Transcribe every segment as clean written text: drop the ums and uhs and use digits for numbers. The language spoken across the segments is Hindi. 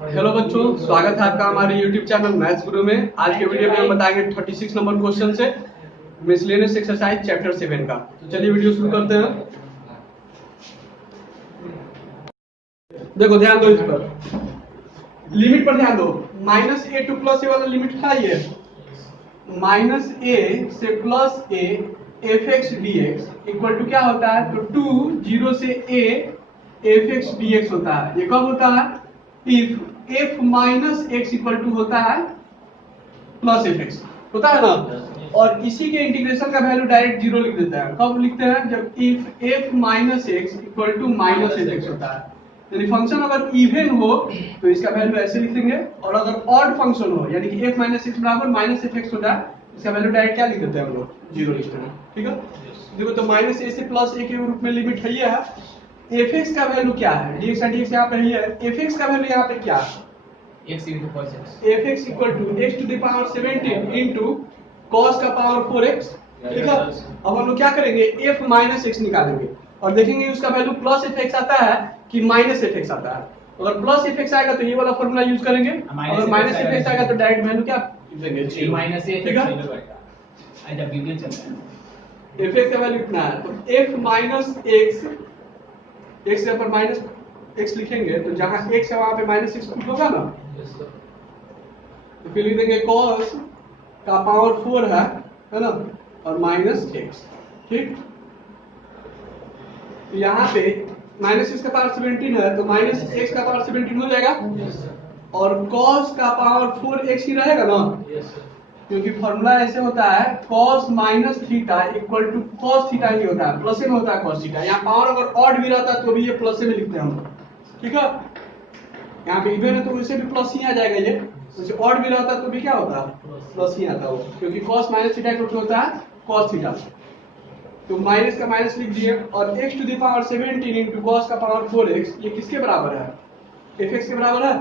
हेलो बच्चों, स्वागत है आपका हमारे YouTube चैनल मैथ्स गुरु में। आज के वीडियो में हम बताएंगे 36 नंबर क्वेश्चन से मिसलेनियस एक्सरसाइज चैप्टर 7 का। तो चलिए वीडियो शुरू करते हैं। देखो ध्यान दो इस पर, लिमिट पर ध्यान दो। Minus a to plus a वाला लिमिट था ये, माइनस ए से plus a f x d x equal to क्या होता है? तो 2 0 से a f x d x होता है। ये कब होता है? If f minus x equal to होता है प्लस एफ एक्स, होता है ना। और इसी के इंटीग्रेशन का वैल्यू डायरेक्ट जीरो लिख देता है। कब लिखते हैं? जब if f minus x equal to minus f x होता है। यानी फंक्शन अगर इवन हो तो इसका वैल्यू ऐसे लिख देंगे, और अगर ऑड फंक्शन हो यानी कि एफ माइनस एक्स बराबर माइनस एफ एक्स होता है, इसका वैल्यू डायरेक्ट क्या लिख देते हैं हम लोग? जीरो लिखते हैं। ठीक है, देखो तो माइनस ए से प्लस ए के रूप में लिमिट है ये है। एफ एक्स का वैल्यू क्या है? डी एक्स डी एक्स यहाँ पे है। एफ एक्स का वैल्यू यहाँ पे क्या है? x into cos x. F x equal to x to the power 17 into cos का पावर 4x। ठीक है, अब हम लोग क्या करेंगे? एफ माइनस एक्स निकालेंगे और देखेंगे उसका वैल्यू प्लस एफ एक्स आता है कि माइनस एफ एक्स आता है। अगर प्लस एफ एक्स आएगा तो ये वाला फॉर्मूला यूज करेंगे, अगर माइनस एफ एक्स आएगा तो डायरेक्ट वैल्यू क्या देंगे? माइनस ए ठीक है, जब डिवीजन चल रहा है एफ एक्स का वैल्यू कितना है? तो एफ माइनस एक्स, एक्स के ऊपर माइनस एक्स लिखेंगे तो जहां एक्स है वहां पे माइनस एक्स पुट होगा ना, तो फिर लिख देंगे cos का पावर 4 है ना, और माइनस एक्स। ठीक, तो यहाँ पे माइनस एक्स का पावर 17 है तो माइनस एक्स का पावर 17 हो जाएगा, और cos का पावर 4x ही रहेगा ना, क्योंकि फॉर्मूला ऐसे होता है cos minus theta equal to cos theta ही होता है, प्लस में होता है cos थीटा। यहाँ पावर अगर ऑड भी रहता है तो भी ये प्लस में लिखते हैं हम। ठीक है, यहाँ पे इवन है तो वैसे भी प्लस ही आ जाएगा, ये वैसे ऑड भी रहता तो भी क्या होता है? प्लस ही आता है, क्योंकि cos minus theta equal to होता है cos थीटा। तो माइनस का माइनस लिख दिए, और x to the power 17 into cos का पावर 4x ये किसके बराबर है? एफ एक्स के बराबर है।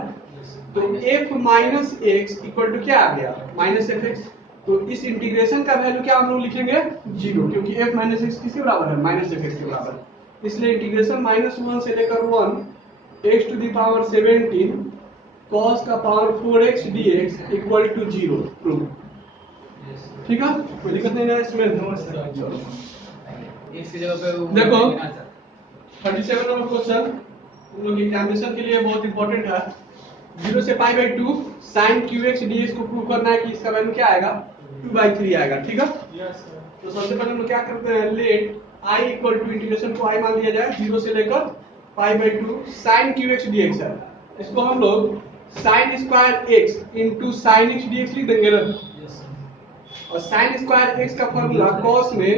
तो f minus x equal to क्या आ गया? Minus f x. तो इस इंटीग्रेशन का वैल्यू क्या हम लोग लिखेंगे? जीरो, क्योंकि f माइनस एक्स किसके बराबर है? माइनस एफ एक्स के बराबर। इसलिए इंटीग्रेशन -1 से लेकर 1 x to the power 17 cos का power 4x dx equal to zero. Prove. ठीक है, कोई दिक्कत नहीं है इसमें। x की जगह पे देखो 37 नंबर क्वेश्चन हम लोग एग्जामिनेशन के लिए बहुत इंपॉर्टेंट है। 0 से pi by 2 sin qx dx को प्रूव करना है कि इसका वैल्यू क्या आएगा? 2/3 आएगा। ठीक है, तो सबसे पहले हम लोग क्या करते हैं? Let i equal to integration को i मान लिया जाए 0 से लेकर pi by 2 sin qx dx है। इसको हम लोग sin square x into sin x dx लिख देंगे ना, और sin स्क्वायर x का फॉर्मूला cos में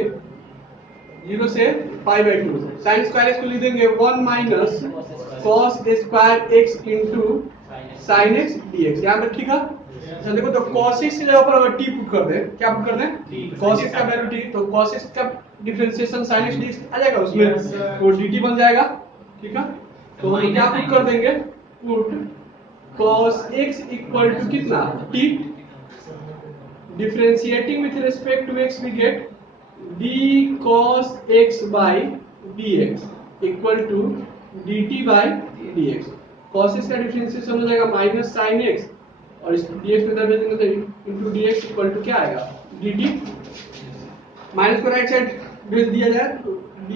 0 से pi by 2 sin square x को लिख देंगे 1 minus cos square x into sin x dx। यहाँ पर ठीक है। अच्छा देखो, तो cos x की जगह पर अगर t पुट कर दे, क्या पुट कर दे? cos x का वैल्यू t, तो cos x का डिफरेंशिएशन sin x dx आ जाएगा उसमें, तो dt बन जाएगा। ठीक है, तो हम क्या पुट कर देंगे? Put cos x equal to कितना? t, differentiating with respect to x we get d cos x by dx equal to dt by dx। cos x का डिफरेंशिएशन हो जाएगा माइनस sin x, और इस dx में दर्ज देंगे तो इनटू dx इक्वल टू क्या आएगा? dt। माइनस को राइट साइड भेज दिया जाए तो d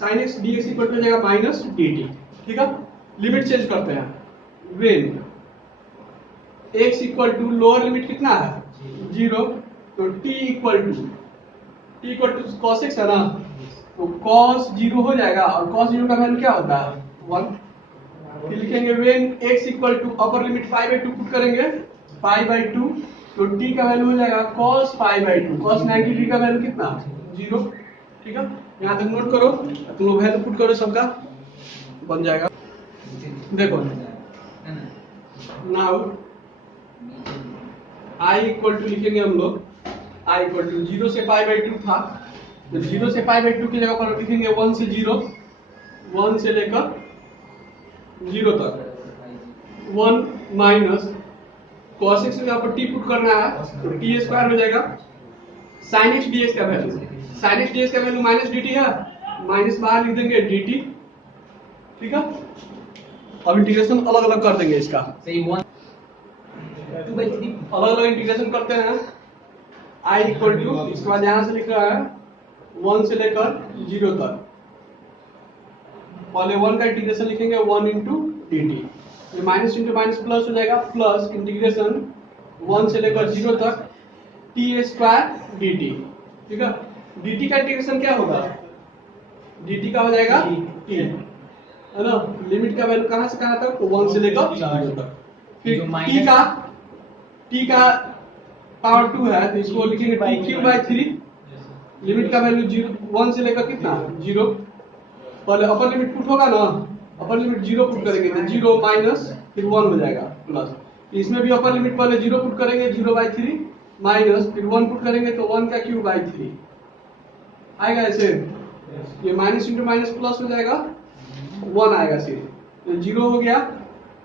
sin x dx equal to हो जाएगा माइनस dt। ठीक है, लिमिट चेंज करते हैं। When x equal to lower limit कितना है? 0, तो t equal to cos x है ना, तो cos 0 हो जाएगा, और cos 0 का वैल्यू क्या होता है? 1। फिर लिखेंगे when x equal to upper limit pi by 2 put करेंगे पाई बाई 2, तो t का वैल्यू हो जाएगा cos pi by 2। cos 90 degree का वैल्यू कितना? 0। ठीक है, यहाँ तक नोट करो, तुम लोग वैल्यू पुट करो, सबका बन जाएगा। देखो नाउ i इक्वल टू लिखेंगे हम लोग, i इक्वल टू 0 से पाई बाई 2 था, तो 0 से पाई बाई 2 की जगह पर लिखेंगे 1 से 0, 1 से लेकर 0 तक 1 माइनस cos x यहाँ पर t पुट करना है तो t स्क्वायर हो जाएगा। sin x dx का वैल्यू, sin x dx का वैल्यू माइनस dt है, माइनस बाहर लिख देंगे dt। ठीक है, अब इंटीग्रेशन अलग अलग कर देंगे इसका, Say 1 2/3 अलग अलग इंटीग्रेशन करते हैं। I इक्वल टू, इसके बाद यहाँ से लिख रहा है 1 से लेकर 0 तक। पहले 1 का इंटीग्रेशन लिखेंगे 1 इंटू डी टी, ये माइनस इंटू माइनस प्लस हो जाएगा, प्लस इंटीग्रेशन 1 से लेकर 0 तक टी स्क्वायर डी टी। ठीक है, डी टी का इंटीग्रेशन क्या होगा, डी टी का हो जाएगा टी, है ना। लिमिट का वैल्यू कहाँ से कहाँ तक, 1 से लेकर 0 तक। फिर टी का पावर 2 है तो इसको लिखेंगे टी क्यू बाई 3। लिमिट का वैल्यू 1 से लेकर कितना 0, पहले अपर लिमिट पुट होगा ना, अपर लिमिट 0 पुट करेंगे तो 0 माइनस फिर 1 हो जाएगा प्लस। इसमें भी अपर लिमिट पहले 0 पुट करेंगे 0/3 माइनस फिर 1 पुट करेंगे तो 1 का क्यूब बाई 3 आएगा ऐसे। ये माइनस इंटू माइनस प्लस हो जाएगा, 1 आएगा सिर्फ, तो 0 हो गया।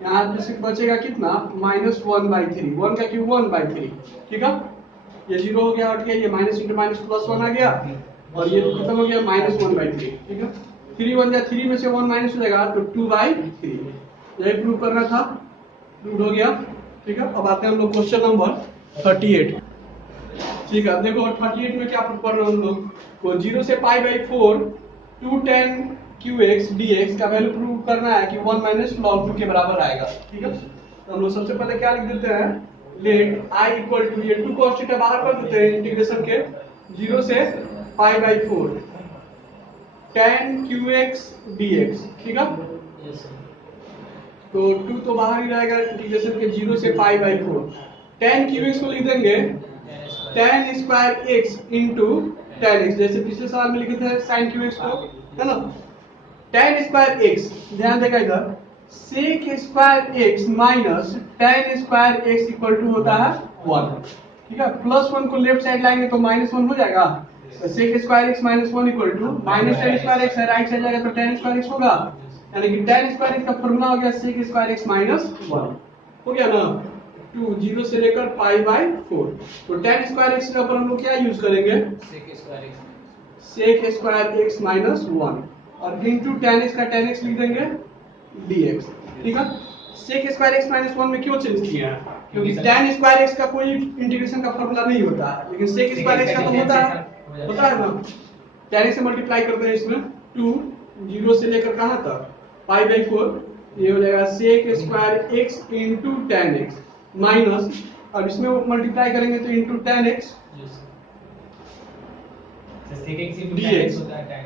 यहाँ पे सिर्फ बचेगा कितना -1/3, 1 का क्यूब 1/3। ठीक है, ये 0 हो गया, हट गया, ये माइनस इंटू माइनस प्लस 1 आ गया और ये खत्म हो गया -1/3। ठीक है, 3 बन गया, 3 में से 1 माइनस हो जाएगा तो 2/3। यही प्रूव करना था, प्रूव हो गया। ठीक है, अब आते हैं हम लोग क्वेश्चन नंबर 38। ठीक है, देखो 38 में क्या प्रूव कर रहे हैं हम लोग को, 0 से π/4 2 tan qx dx का वैल्यू प्रूव करना है कि 1 माइनस log 2 के बराबर आएगा। ठीक है, तो हम लोग सबसे पहले क्या लिख देते हैं, लेट I इक्वल टू, ये 2 cos थीटा बाहर कर देते हैं इंटीग्रेशन के, 0 से π/4 tan qx dx। ठीक है, तो 2 तो बाहर ही रहेगा इंटीग्रेशन के, 0 से π/4 tan qx को लिख देंगे tan square x into tan x, जैसे पिछले साल में लिखे थे sin qx को, है ना। tan स्क्वायर x, ध्यान देगा इधर, sec square x minus tan square x equal to होता है 1। ठीक है, +1 को लेफ्ट साइड लाएंगे तो -1 हो जाएगा, sec square x minus 1 equal to minus tan square x है, राइट साइड जाएगा तो tan स्क्वायर x होगा, यानी कि tan स्क्वायर x का फॉर्मूला हो गया sec स्क्वायर x माइनस 1, हो गया ना। 2 0 से लेकर π/4, तो tan स्क्वायर x के ऊपर हम लोग क्या यूज करेंगे, sec स्क्वायर x माइनस 1 और इनटू tan x का tan x लिख देंगे dx। ठीक है, sec स्क्वायर x माइनस 1 में क्यों चेंज किया है, क्योंकि tan स्क्वायर x का कोई इंटीग्रेशन का फॉर्मूला नहीं होता है, लेकिन sec स्क्वायर x का तो होता है ना। tan x से मल्टीप्लाई करते हैं इसमें, 2 0 से लेकर कहां तक π/4, ये हो जाएगा sec square x into tan x minus, और इसमें मल्टीप्लाई करेंगे तो इनटू tan x dx।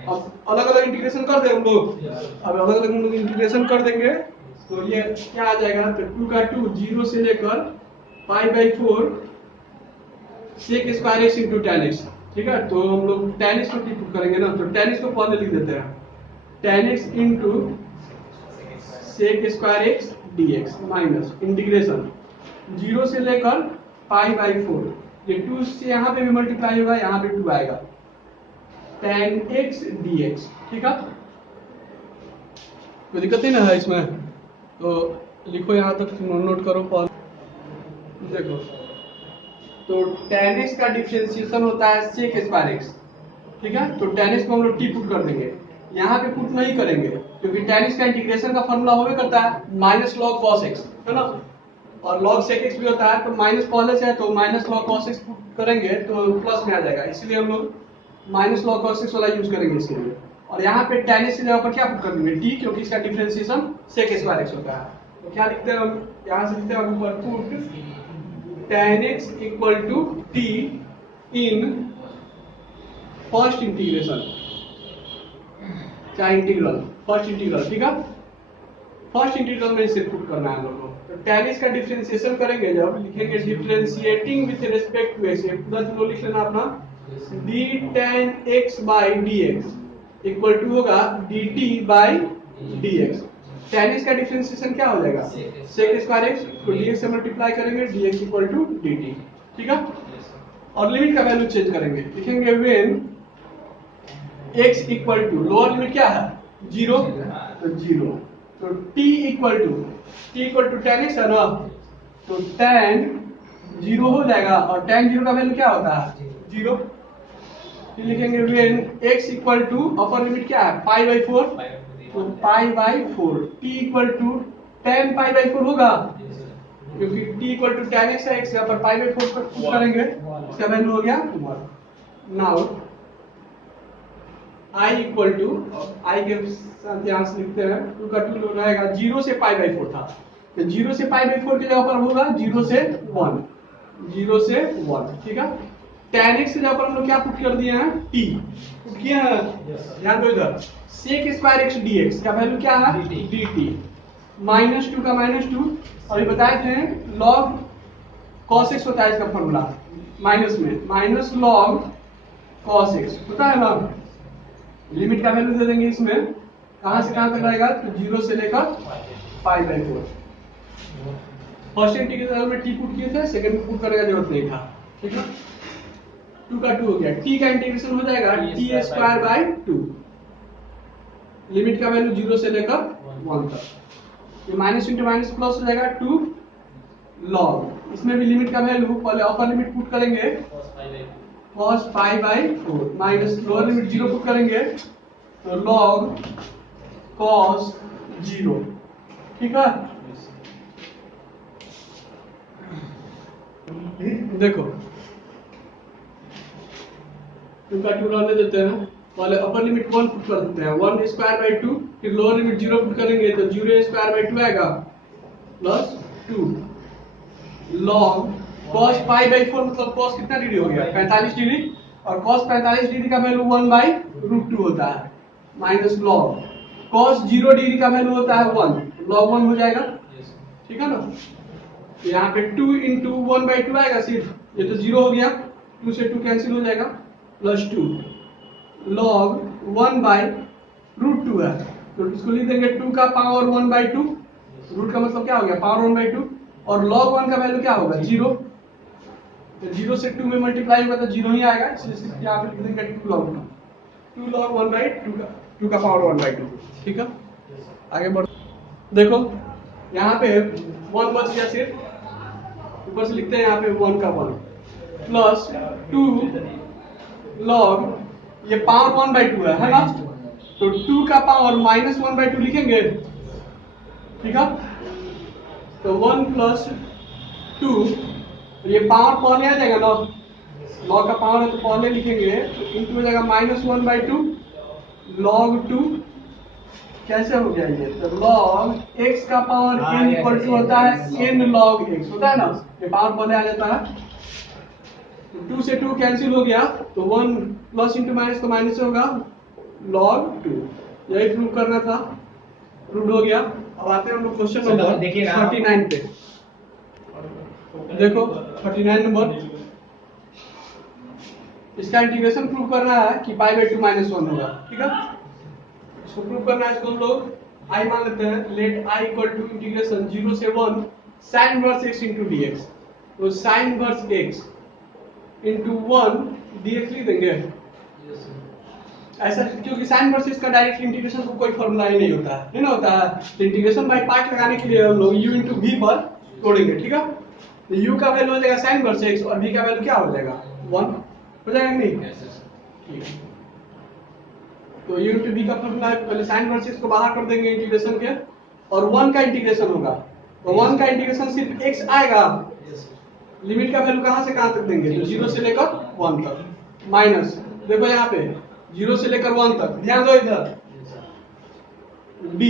अब अलग अलग इंटीग्रेशन कर देंगे हम लोग, अब अलग अलग हम लोग इंटीग्रेशन कर देंगे तो ये क्या आ जाएगा, तो 2 का 2 0 से लेकर π/4 sec square x into tan x। ठीक है, तो हम लोग tan x को पुट करेंगे ना, तो tan x को पहले लिख देते हैं, tan x into sec square x dx minus integration 0 से लेकर π/4, ये 2 से यहाँ पे भी मल्टीप्लाई होगा, यहाँ पे 2 आएगा, tan x dx। ठीक है, कोई दिक्कत नहीं ना है इसमें, तो लिखो यहाँ तक, नोट करो पहले, देखो तो tan x का डिफरेंशिएशन होता है sec स्क्वायर x। ठीक है, तो tan x को हम लोग t पुट कर देंगे, यहाँ पे पुट नहीं करेंगे क्योंकि tan x का इंटीग्रेशन का फॉर्मूला होवे करता है माइनस log cos x, है ना, और log sec x भी होता है, तो माइनस पहले से है तो minus log cos x put करेंगे तो प्लस में आ जाएगा, इसलिए हम लोग माइनस log cos x वाला यूज करेंगे इसके लिए। और यहाँ पे tan x की जगह पर क्या पुट कर देंगे, t, क्योंकि इसका डिफरेंशिएशन sec स्क्वायर x होता है। तो क्या लिखते हैं हम, यहाँ से लिखते हैं ऊपर put tan x equal to t in first integration, क्या इंटीग्रल, फर्स्ट इंटीग्रल। ठीक है, फर्स्ट इंटीग्रल में इसे पुट करना है हम लोग को, तो tan x का डिफरेंशिएशन करेंगे जब, लिखेंगे differentiating with respect to x, पूरा चलो लिख लेना अपना, d tan x by dx equal to होगा dt by dx। tan x का डिफरेंशिएशन क्या हो जाएगा, sec स्क्वायर x, तो dx से मल्टीप्लाई करेंगे, dx इक्वल टू dt। ठीक है, और लिमिट का वैल्यू चेंज करेंगे, लिखेंगे when x equal to, lower limit क्या है 0, तो 0, तो t equal to tan x है ना, तो tan 0 हो जाएगा, और tan 0 का वैल्यू क्या होता है 0। फिर लिखेंगे when x equal to, upper limit क्या है π/4, तो π/4 t equal to tan pi by 4 होगा, क्योंकि t equal to tan x है, x यहाँ पर पाई बाई 4 पर पुट करेंगे, इसका वैल्यू हो गया 1। Now i equal to, i के साथ यहाँ से लिखते हैं, 2 का 2 रहेगा, 0 से पाई बाई 4 था, तो 0 से पाई बाई 4 की जगह पर होगा 0 से 1, 0 से 1, ठीक है। tan x की जगह पर हम लोग क्या पुट कर दिए हैं, t पुट किए हैं, ध्यान दो इधर, sec स्क्वायर x dx का वैल्यू क्या है, dt, -2 का -2, अभी बताए थे log cos x होता है इसका फॉर्मूला, माइनस में माइनस log cos x होता है ना, लिमिट का वैल्यू दे देंगे इसमें, कहां से कहां तक रहेगा, तो 0 से लेकर पाई बाई 4। फर्स्ट इंटीग्रल में t पुट किए थे, सेकंड में पुट करने का जरूरत नहीं था, ठीक है। 2 का 2 हो गया, t का इंटीग्रेशन हो जाएगा t स्क्वायर बाई 2, लिमिट का वैल्यू 0 से लेकर 1 तक, ये माइनस इंटू माइनस प्लस हो जाएगा 2 log, इसमें भी लिमिट का वैल्यू पहले अपर लिमिट पुट करेंगे cos pi by 4 minus lower limit 0 put करेंगे तो log cos 0, ठीक है। देखो 2 का 2 रहने देते हैं, पहले अपर लिमिट 1 पुट कर देते हैं, 1 स्क्वायर बाई 2, फिर लोअर लिमिट 0 पुट करेंगे तो 0 स्क्वायर बाई 2 आएगा plus 2 log cos pi by 4, मतलब cos कितना डिग्री हो गया, 45 डिग्री, और cos 45 डिग्री का वैल्यू 1 बाई रूट 2 होता है, माइनस log cos 0 डिग्री का वैल्यू होता है 1, log 1 हो जाएगा, ठीक है ना। तो यहाँ पे 2 इंटू 1 बाई 2 आएगा सिर्फ, ये तो 0 हो गया, 2 से 2 कैंसिल हो जाएगा, प्लस 2 log 1 बाई रूट 2 है, तो इसको लिख देंगे 2 का पावर 1 बाई 2, रूट का मतलब क्या हो गया, पावर 1 बाई 2, और log 1 का वैल्यू क्या होगा, 0, तो 0 से 2 में मल्टीप्लाई होगा तो 0 ही आएगा, इसलिए यहाँ पे लिख देंगे 2 log 2, 2 log 1 बाई 2 का पावर 1 बाई 2, ठीक है। आगे बढ़, देखो यहाँ पे 1 बच गया, सिर्फ ऊपर से लिखते हैं यहाँ पे 1 का 1 प्लस 2 log, ये पावर 1 बाई 2 है ना, तो 2 का पावर माइनस 1 बाई 2 लिखेंगे, ठीक है। तो 1 प्लस 2, ये पावर पहले आ जाएगा ना, log का पावर है तो पहले लिखेंगे, तो इंटू हो जाएगा माइनस 1 बाई 2 log 2, कैसे हो गया ये, तो log x का पावर n इक्वल टू होता है n log x, होता है ना, ये पावर पहले आ जाता है, तो 2 से 2 कैंसिल हो गया, तो 1 प्लस इंटू माइनस तो माइनस होगा log 2, यही प्रूव करना था, प्रूव हो गया। अब आते हैं हम लोग क्वेश्चन नंबर 39 पे, देखो 39 नंबर, इसका इंटीग्रेशन प्रूव करना है कि पाई बाई 2 माइनस 1 होगा, ठीक है। इसको प्रूव करना है, इसको हम लोग i मान लेते हैं, let i equal to integration 0 से 1 sin inverse x into dx, तो sin inverse x into 1 dx लिख देंगे, ऐसा, क्योंकि sin इनवर्स x का डायरेक्ट इंटीग्रेशन को कोई फॉर्मूला ही नहीं होता है ना, होता है, तो इंटीग्रेशन बाय पार्ट लगाने के लिए हम लोग u इंटू v पर तोड़ेंगे, ठीक है। तो u का वैल्यू हो जाएगा sin इनवर्स x और v का वैल्यू क्या हो जाएगा 1, हो जाएगा नहीं, ठीक है। तो u इंटू v का फॉर्मूला पहले sin इनवर्स x को बाहर कर देंगे इंटीग्रेशन के, और 1 का इंटीग्रेशन होगा, तो 1 का इंटीग्रेशन सिर्फ x आएगा, लिमिट का वैल्यू कहां से कहां तक देंगे, तो 0 से लेकर 1 तक, माइनस, देखो यहाँ पे 0 से लेकर 1 तक, ध्यान दो इधर, b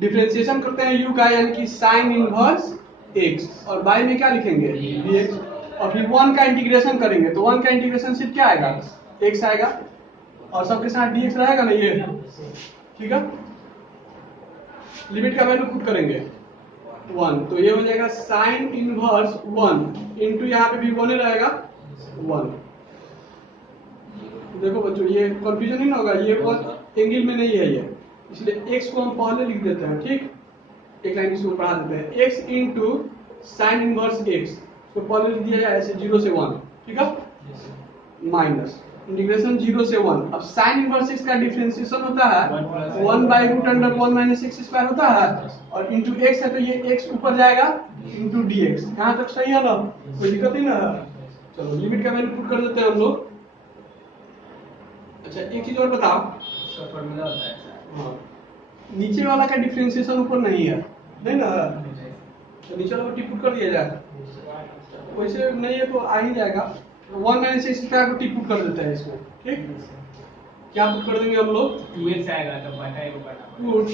डिफरेंशिएशन करते हैं u का, यानी कि sin इनवर्स x, और बाय में क्या लिखेंगे dx, और फिर 1 का इंटीग्रेशन करेंगे, तो 1 का इंटीग्रेशन सिर्फ क्या आएगा, x आएगा, और सबके साथ dx रहेगा ना ये, ठीक है। लिमिट का वैल्यू पुट करेंगे 1, तो ये हो जाएगा sin इनवर्स 1 इंटू यहाँ पे भी 1 ही रहेगा 1। देखो बच्चों ये कंफ्यूजन नहीं ना होगा, ये बहुत एंगल में नहीं है ये, इसलिए x को हम पहले लिख देते हैं, ठीक, एक लाइन इसको पढ़ा देते हैं, x into sine inverse x, तो पहले लिख दिया जाए ऐसे 0 से 1, ठीक है, माइनस इंटीग्रेशन 0 से 1, अब साइन इनवर्स x का डिफरेंशिएशन होता है 1 by root under 1 minus x square होता है, और इंटू x है तो ये x ऊपर जाएगा इंटू dx, यहाँ तक सही है ना, कोई दिक्कत नहीं ना। चलो लिमिट का वैल्यू पुट कर देते हैं हम लोग। अच्छा एक चीज और बताओ, नीचे वाला का डिफरेंशिएशन ऊपर नहीं है, नहीं ना, तो नीचे वाला टी पुट कर दिया जाए, वैसे नहीं है तो आ ही जाएगा। 1 माइनस एक्स स्क्वायर को टी पुट कर देते हैं इसमें, ठीक। क्या पुट कर देंगे हम लोग, 2x आएगा तो बटा है, बटा put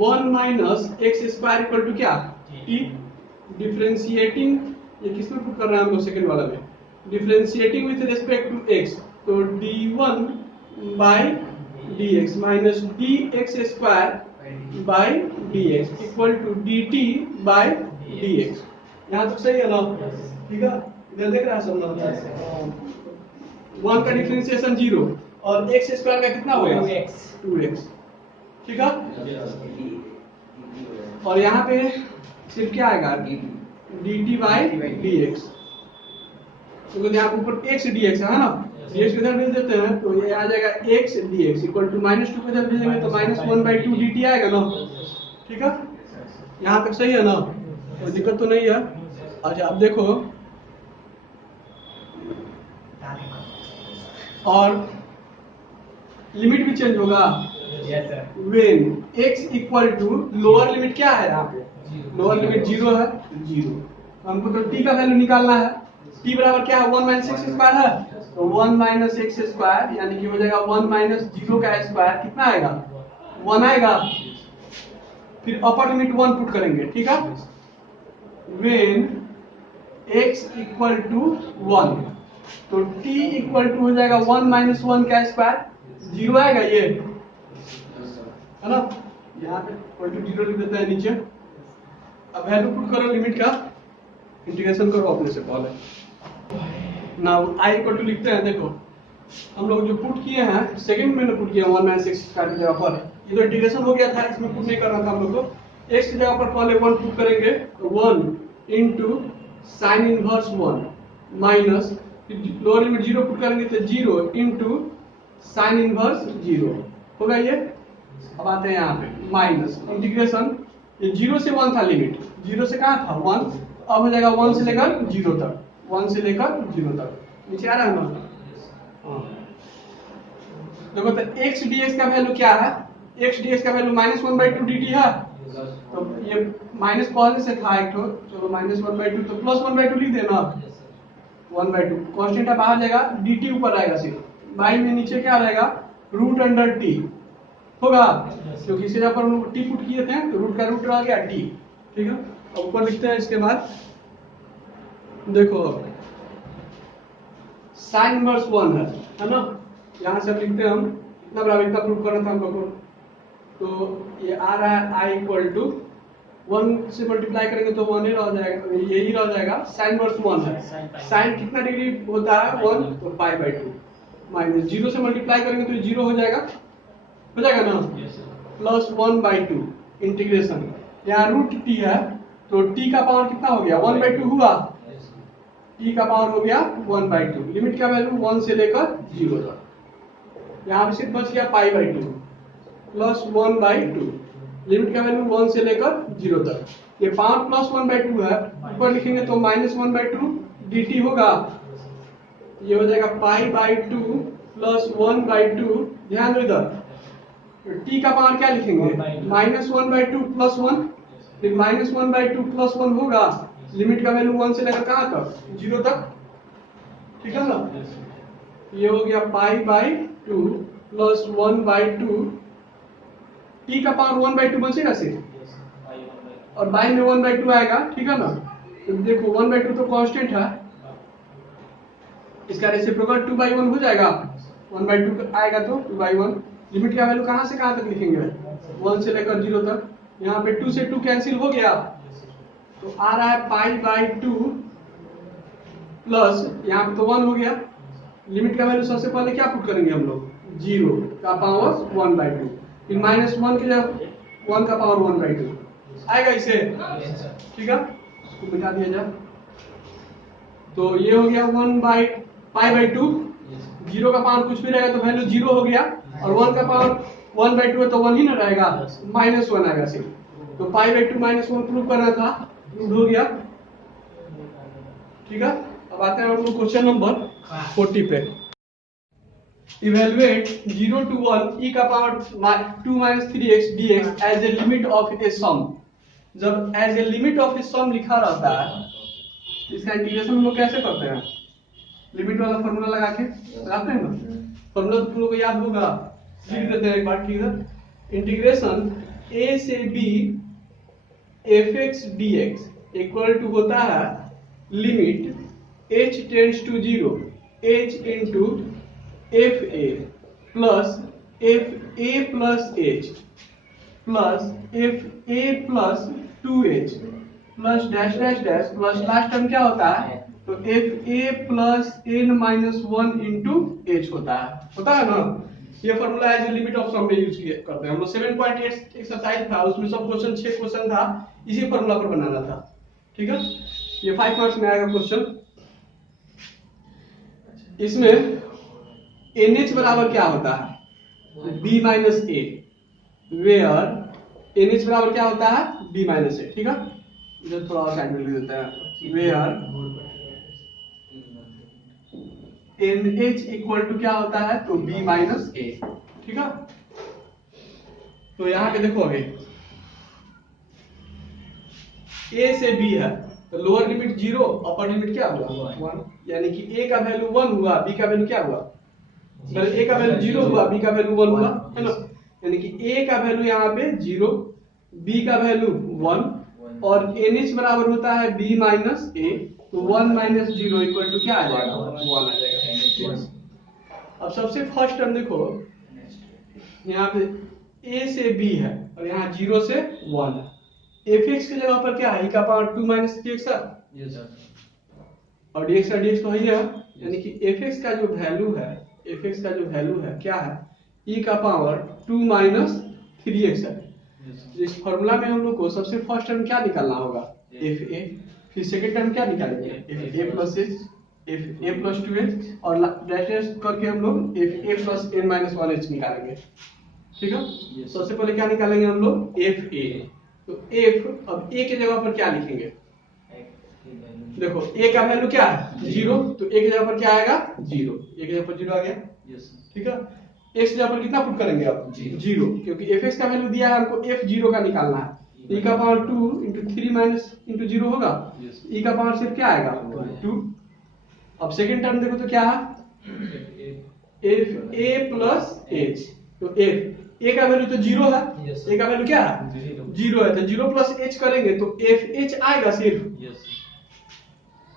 1 minus x square equal to क्या, टी। डिफरेंशिएटिंग, ये किसमें पुट कर रहे हैं हम लोग, सेकंड वाला में, differentiating with respect to x, तो d1 by dx minus dx square by dx equal to dt by dx। यहाँ तक सही है ना, ठीक है। इधर देख रहा है सब ना, 1 का डिफरेंशिएशन 0 और x स्क्वायर का कितना हो गया, 2x, ठीक है। और यहाँ पे सिर्फ क्या आएगा, dt बाई dx, तो यहाँ ऊपर x dx है ना, dx किधर भेज देते हैं तो ये आ जाएगा x dx इक्वल टू -2 किधर भेजेंगे तो -1/2 dt आएगा ना, ठीक है। यहाँ तक सही है ना, कोई दिक्कत तो नहीं है। अच्छा अब देखो, और लिमिट भी चेंज होगा, when x equal to, lower limit क्या है यहाँ पे, लोअर लिमिट 0 है, 0, हमको तो t का वैल्यू निकालना है, t बराबर क्या है, 1 माइनस एक्स स्क्वायर है, तो 1 माइनस एक्स स्क्वायर यानी कि हो जाएगा 1 माइनस 0 का स्क्वायर, कितना आएगा, 1 आएगा। फिर अपर लिमिट 1 पुट करेंगे, ठीक है। व्हेन x इक्वल टू 1, तो t इक्वल टू हो जाएगा 1 माइनस 1 का स्क्वायर, 0 आएगा ये, है ना। यहाँ पे इक्वल टू 0 लिख देते हैं नीचे। अब वैल्यू पुट करो लिमिट का, इंटीग्रेशन करो अपने से पहले ना, i इक्वल टू लिखते हैं। देखो हम लोग जो पुट किए हैं सेकंड में पुट किया 1 माइनस एक्स स्क्वायर की जगह पर, ये तो इंटीग्रेशन हो गया था, इसमें पुट नहीं करना था हम लोग को। x की जगह पर पहले 1 पुट करेंगे, 1 into sine inverse 1 minus, lower limit 0 put करेंगे तो 0 इंटू साइन इनवर्स 0 होगा ये। अब आते हैं यहाँ पे माइनस इंटीग्रेशन, ये 0 से 1 था लिमिट, 0 से कहाँ था 1, अब हो जाएगा 1 से लेकर 0 तक, 1 से लेकर 0 तक, नीचे आ रहा है ना। देखो तो x dx का वैल्यू क्या है, x dx का वैल्यू -1/2 dt है, तो ये माइनस पहले से था एक तो, चलो -1/2 तो +1/2 लिख देना, 1/2 कांस्टेंट है बाहर जाएगा, dt ऊपर आएगा सिर्फ, बाई में नीचे क्या रहेगा, √t होगा, क्योंकि इसे जब हम t पुट किए थे तो रूट का रूट आ गया t, ठीक है। अब ऊपर लिखते हैं, इसके बाद देखो साइन इनवर्स 1 है ना, यहाँ से लिखते हैं हम, इतना बराबर इतना प्रूव करना था हम लोग को, तो ये आ रहा है i इक्वल टू 1 से मल्टीप्लाई करेंगे तो 1 ही रह जाएगा, यही रह जाएगा, साइन इनवर्स 1 है, साइन कितना डिग्री होता है 1, तो π/2 माइनस 0 से मल्टीप्लाई करेंगे तो 0 हो जाएगा ना, प्लस 1/2 इंटीग्रेशन, यहाँ √t है तो t का पावर कितना हो गया, 1/2 हुआ, t का पावर हो गया 1/2, लिमिट का वैल्यू 1 से लेकर 0 तक, यहाँ पे सिर्फ बच गया π/2 प्लस 1/2, लिमिट का वैल्यू 1 से लेकर 0 तक, ये पावर प्लस 1/2 है, ऊपर लिखेंगे तो -1/2 dt होगा, ये हो जाएगा π/2 प्लस 1/2, ध्यान दो इधर, t का पावर क्या लिखेंगे, -1/2 प्लस 1, फिर -1/2 प्लस 1 होगा, लिमिट का वैल्यू 1 से लेकर कहाँ तक, 0 तक, ठीक है ना। ये हो गया π/2 प्लस 1/2, t का पावर 1/2 बचेगा सिर्फ, और बाई में 1/2 आएगा, ठीक है ना। तो देखो 1/2 तो कांस्टेंट है, इसका रेसिप्रोकल 2/1 हो जाएगा, 1/2 आएगा तो 2/1, लिमिट का वैल्यू कहाँ से कहाँ तक लिखेंगे, 1 से लेकर 0 तक, यहाँ पे 2 से 2 कैंसिल हो गया, तो आ रहा है π/2 प्लस, यहाँ पे तो 1 हो गया, लिमिट का वैल्यू सबसे पहले क्या पुट करेंगे हम लोग, 0 का पावर 1/2, फिर -1 के जगह 1 का पावर 1/2 आएगा इसे, ठीक है, इसको मिटा दिया जाए, तो ये हो गया 1/π/2, 0 का पावर कुछ भी रहेगा तो वैल्यू 0 हो गया, और 1 का पावर 1/2 है तो 1 ही ना रहेगा, -1 आएगा सिर्फ, तो π/2 -1 प्रूव करना था, प्रूव हो गया, ठीक है। अब आते हैं हम लोग क्वेश्चन नंबर 40 पे। इवेलुएट 0 to 1 e का power 2 - 3x dx as a limit of a sum, जब as a limit of the sum लिखा रहता है, इसका इंटीग्रेशन हम लोग कैसे करते हैं? लिमिट वाला फॉर्मूला लगा के लगाते हैं ना। फॉर्मूला तो तुम लोग को याद होगा, लिख देते हैं एक बार। ठीक है, इंटीग्रेशन a से b fx dx equal to होता है limit h tends to 0 h into F A plus F A plus H plus F A plus 2h plus dash dash dash plus last term क्या होता है? तो F A plus N minus 1 into H होता है ना। ये formula as a limit of sum में यूज करते हैं हम लोग। 7.8 एक्सरसाइज था, उसमें सब क्वेश्चन 6 क्वेश्चन था, इसी फॉर्मूला पर बनाना था। ठीक है, ये 5 मार्क्स में आएगा क्वेश्चन। इसमें NH बराबर क्या होता है? B minus a, where NH बराबर क्या होता है? B minus a. ठीक है, इधर थोड़ा और साइड में लिख देते हैं, वेयर NH इक्वल टू क्या होता है? तो B माइनस ए। ठीक है, तो यहां पे देखो अभी A से B है, तो लोअर लिमिट 0, अपर लिमिट क्या हुआ? 1, यानी कि A का वैल्यू 1 हुआ, B का वैल्यू क्या हुआ? A का वैल्यू 0 हुआ, B का वैल्यू 1 हुआ, है ना। यानी कि A का वैल्यू यहाँ पे 0, B का वैल्यू 1 और NH बराबर होता है B माइनस ए। तो 1 माइनस 0 इक्वल टू क्या आ जाएगा? 1 आ जाएगा। अब सबसे फर्स्ट टर्म देखो, यहाँ पे A से B है और यहाँ 0 से 1 है। fx की जगह पर क्या है? e का पावर 2 माइनस dx है। Yes sir. और dx का dx तो है ही है, यानी कि fx का जो वैल्यू है क्या है? e का पावर 2 माइनस 3x है। इस फॉर्मूला में हम लोग को सबसे फर्स्ट टर्म क्या निकालना होगा? fa। फिर सेकंड टर्म क्या निकालेंगे? fa plus h, fa plus 2h और डैश करके हम लोग fa plus n minus 1h निकालेंगे। ठीक है, सबसे पहले क्या निकालेंगे हम लोग? fa। तो f, अब a की जगह पर क्या लिखेंगे? देखो a का वैल्यू क्या है? 0, तो a की जगह पर क्या आएगा? 0। a की जगह पर 0 आ गया। ठीक है, x की जगह पर कितना पुट करेंगे अब? 0, क्योंकि fx का वैल्यू दिया है हमको f0 का निकालना है। e का पावर 2 इंटू 3 माइनस इंटू 0 होगा, e का पावर सिर्फ क्या आएगा? 2। अब सेकेंड टर्म देखो तो क्या है? f a plus h। तो f a का वैल्यू तो 0 है, a का वैल्यू क्या है? 0 है, तो 0 प्लस h करेंगे तो f h आएगा सिर्फ।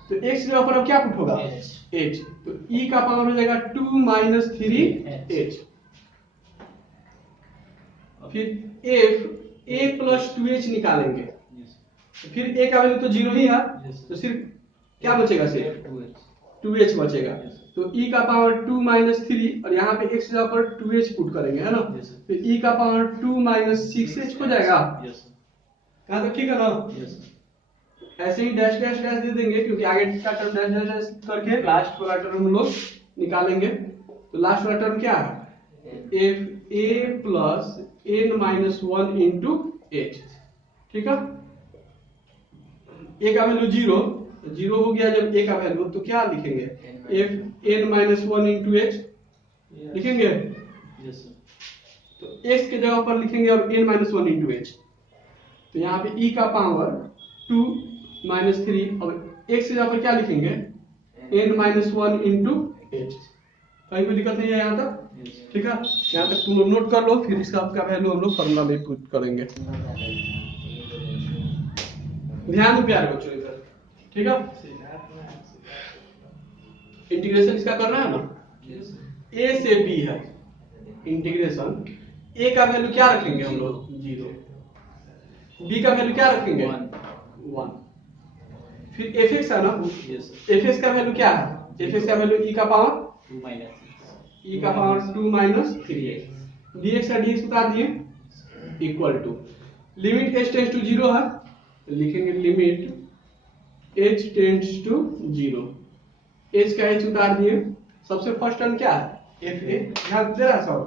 तो x की जगह पर अब क्या पुट होगा? h। तो e का पावर हो जाएगा 2 माइनस 3h। फिर f a प्लस 2h निकालेंगे, फिर a का वैल्यू तो 0 ही है, तो सिर्फ क्या बचेगा? सिर्फ 2h बचेगा। तो e का पावर 2 माइनस 3 और यहाँ पे x जगह पर 2h पुट करेंगे, है ना। फिर e का पावर 2 माइनस 6h हो जाएगा। कहाँ तक ठीक है ना? ऐसे ही डैश डैश डैश दे देंगे, क्योंकि आगे का टर्म डैश डैश डैश करके लास्ट वाला टर्म हम लोग निकालेंगे। तो लास्ट वाला टर्म क्या है? एफ ए plus N minus 1 into h. ठीक है, ए का वैल्यू 0 हो गया जब ए का वैल्यू, तो क्या लिखेंगे? F n minus 1 into h लिखेंगे। तो एक्स के जगह पर लिखेंगे अब एन माइनस 1 इंटू एच। तो यहाँ पे ई का पावर 2 माइनस 3 और एक्स की जगह पर क्या लिखेंगे? N minus 1 into h. कहीं कोई दिक्कत नहीं है यहाँ तक? ठीक है, यहाँ तक तुम लोग नोट कर लो, फिर इसका आपका वैल्यू हम लोग फॉर्मूला में पुट करेंगे। ध्यान दो प्यारे बच्चों इधर। ठीक है, इंटीग्रेशन इसका करना है ना। ए से बी है इंटीग्रेशन, ए का वैल्यू क्या रखेंगे हम लोग? 0। बी का वैल्यू क्या रखेंगे? 1। फिर एफ एक्स है ना, एफ एक्स का वैल्यू क्या है? एफ एक्स का वैल्यू ई का पावर 2 माइनस 3x। dx का dx बता दिए equal to limit h tends to 0 है, तो लिखेंगे limit h tends to 0। h का h उतार दिए। सबसे फर्स्ट टर्म क्या है? एफ ए। ध्यान दे रहा है सब?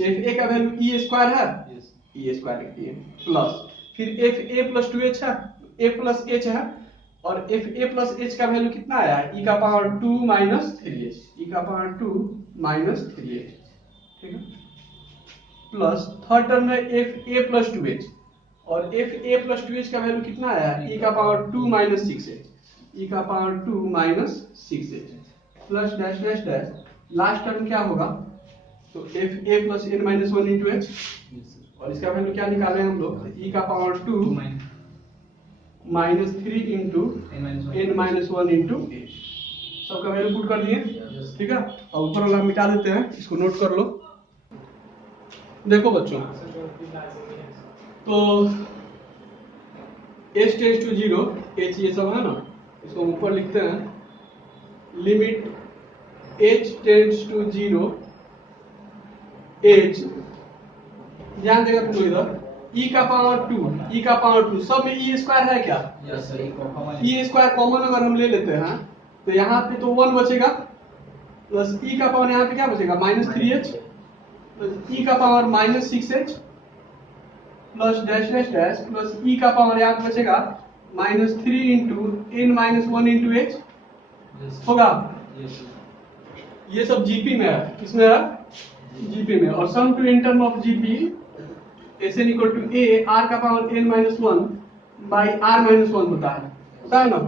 एफ ए का वैल्यू ई स्क्वायर है, ई स्क्वायर लिख दिए प्लस फिर एफ ए प्लस 2h है, ए प्लस एच है, और एफ ए प्लस एच का वैल्यू कितना आया? ई का पावर 2 माइनस 3h, ई का पावर 2 माइनस 3h। ठीक है, प्लस थर्ड टर्म में एफ ए प्लस 2h, और एफ ए प्लस 2h का वैल्यू कितना आया, e का पावर 2 माइनस 6h, e का power 2 minus 6h plus dash dash dash, last term क्या होगा, तो F A plus N minus 1 into h, और इसका वैल्यू क्या निकाले हम लोग, e का power 2 minus 3 into n minus 1 into h, सबका वैल्यू पुट कर दिए, ठीक है। और ऊपर वाला मिटा देते हैं, इसको नोट कर लो। देखो बच्चों, तो h टेंड्स टू 0, h ये सब है ना, इसको ऊपर लिखते हैं, limit h tends to 0 h, ध्यान देगा तुम इधर, e का पावर 2, e का पावर 2, सब में e स्क्वायर है क्या, e स्क्वायर कॉमन अगर हम ले लेते हैं तो यहाँ पे तो 1 बचेगा, प्लस e का पावर यहाँ पे क्या बचेगा, माइनस 3h, e का power minus 6h plus dash dash dash, plus e का पावर यहाँ पे बचेगा minus 3 into n minus 1 into h होगा। ये सब जीपी में है, किसमें है, जीपी में। और sum to N term of GP S N equal to A R का power N minus 1 by R minus 1 होता है ना।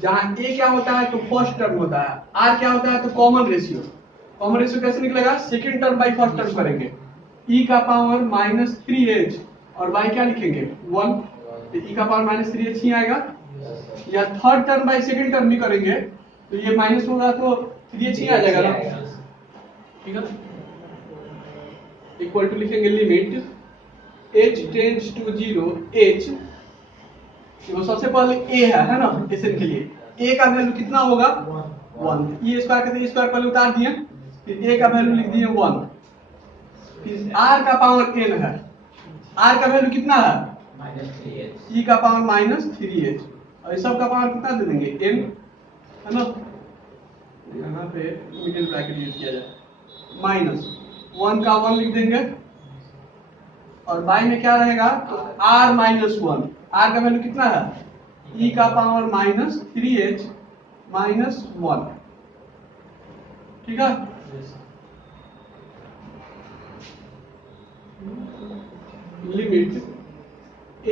जहाँ ए क्या होता है तो फर्स्ट टर्म होता है, आर क्या होता है तो कॉमन रेशियो। कॉमन रेशियो कैसे निकलेगा, second term by first term करेंगे, e का पावर माइनस 3h और y क्या लिखेंगे 1, तो e का पावर माइनस 3h ही आएगा। या third term by second term भी करेंगे तो ये माइनस होगा तो 3h ही आ जाएगा ना, ठीक है। इक्वल टू लिखेंगे limit h tends to 0 h, तो सबसे पहले a है ना, एसएन के लिए a का वैल्यू कितना होगा 1, e स्क्वायर का स्क्वायर पहले उतार दिए, फिर a का वैल्यू लिख दिए 1, फिर r का पावर n है, r का वैल्यू कितना है e का पावर माइनस 3h, और इस सब का पावर कितना दे देंगे n, है ना। यहाँ पे मिडिल ब्रैकेट यूज किया जाए, माइनस 1 का 1 लिख देंगे, और बाई में क्या रहेगा तो r माइनस 1, r का वैल्यू कितना है e का पावर माइनस 3h माइनस 1, ठीक है। Limit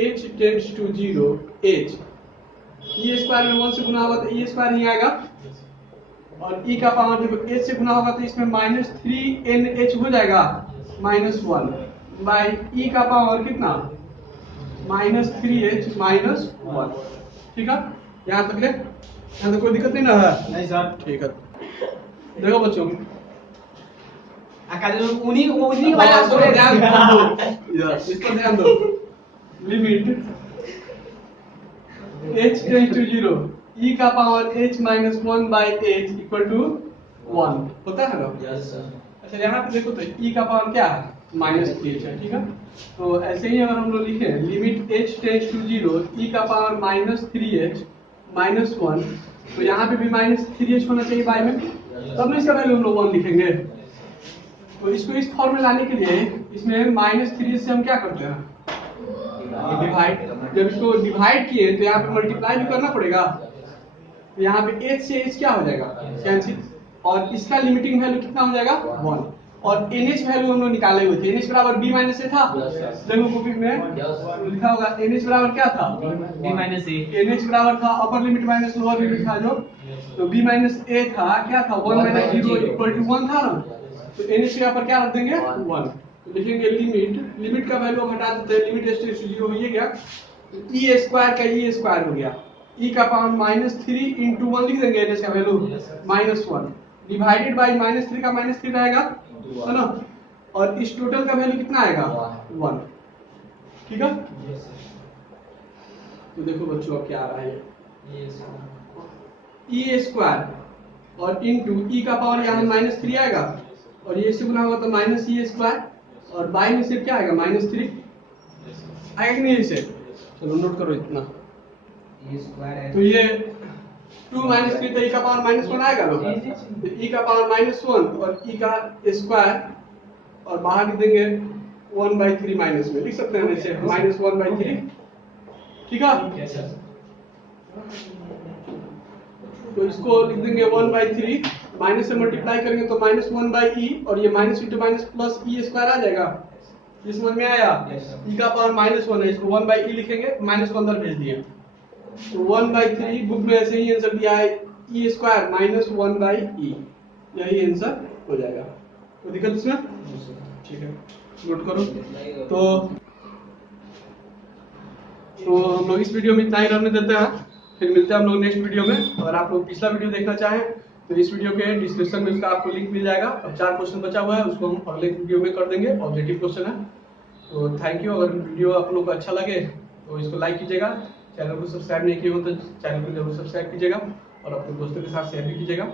h tends to 0 h, e square में 1 से गुना होगा तो e स्क्वायर ही आएगा, और e का पावर देखो h से गुना होगा तो इसमें माइनस 3nh हो जाएगा माइनस 1 बाई e का पावर कितना माइनस 3h माइनस 1, ठीक है। यहाँ तक ले, यहाँ तक कोई दिक्कत नहीं ना है, नहीं सर, ठीक है। देखो बच्चों, उन्हीं वाला इस पर ध्यान दो, limit h tends to 0 e का power h minus 1 by h equal to 1 होता है ना। अच्छा यहाँ पे देखो तो e का पावर क्या है माइनस 3h है, ठीक है। तो ऐसे ही अगर हम लोग लिखे limit h tends to 0 e का पावर माइनस 3h माइनस 1, तो यहाँ पे भी माइनस 3h होना चाहिए बाई में, तब ना इसका वैल्यू हम लोग 1 लिखेंगे। तो इसको इस फॉर्म में लाने के लिए इसमें माइनस 3 से हम क्या करते हैं डिवाइड, जब इसको डिवाइड किए तो यहाँ पे मल्टीप्लाई भी करना पड़ेगा, तो यहाँ पे h से h क्या हो जाएगा कैंसिल, और इसका लिमिटिंग वैल्यू कितना हो जाएगा 1, और NH वैल्यू हम लोग निकाले हुए थे, NH बराबर b माइनस a था, देखो कॉपी में लिखा होगा NH बराबर क्या था b माइनस a, NH बराबर था upper limit minus lower limit था जो, तो b माइनस a था क्या था 1 माइनस 0 इक्वल टू 1 था ना, तो NH के यहाँ पर क्या रख देंगे 1, तो लिखेंगे लिमिट, लिमिट का वैल्यू हटा देते हैं, लिमिट h टेंड्स टू 0 हो गया, e स्क्वायर का e स्क्वायर हो गया, e का पावर माइनस 3 इंटू 1 लिख देंगे NH का value minus 1 divided by minus 3 का माइनस 3 रहेगा, है ना, और इस टोटल का वैल्यू कितना आएगा 1, ठीक है। तो देखो बच्चों अब क्या आ रहा है e स्क्वायर और इंटू e का पावर यहाँ माइनस 3 आएगा, और ये से गुना होगा तो माइनस e स्क्वायर, और बाई में सिर्फ क्या आएगा माइनस 3 आएगा कि नहीं इसे, चलो नोट करो इतना, तो ये 2 माइनस 3 तो e का पावर माइनस 1 आएगा ना, तो e का पावर माइनस 1 और e का स्क्वायर, और बाहर लिख देंगे 1/3 माइनस में लिख सकते हैं इसे माइनस 1/3, ठीक है। तो इसको लिख देंगे 1/3, माइनस से मल्टीप्लाई करेंगे तो माइनस 1/e, और ये minus into minus plus e square आ जाएगा, ये समझ में आया? Yes, sir. e का पावर -1 है, इसको 1/e लिखेंगे, माइनस को अंदर भेज दिए। तो 1/3 बुक में ऐसे ही आंसर दिया है, e स्क्वायर माइनस 1/e, यही आंसर हो जाएगा। कोई दिक्कत इसमें? ठीक है, नोट करो। तो हम लोग इस वीडियो में इतना ही रहने देते हैं, फिर मिलते हैं हम लोग नेक्स्ट वीडियो में। अगर आप लोग पिछला वीडियो देखना चाहें तो इस वीडियो के डिस्क्रिप्शन में उसका आपको लिंक मिल जाएगा। अब 4 क्वेश्चन बचा हुआ है, उसको हम अगले वीडियो में कर देंगे, ऑब्जेक्टिव क्वेश्चन है। तो थैंक यू। अगर वीडियो आप लोग को अच्छा लगे तो इसको लाइक कीजिएगा, चैनल को सब्सक्राइब नहीं किए हो तो चैनल को जरूर सब्सक्राइब कीजिएगा और अपने दोस्तों के साथ शेयर भी कीजिएगा।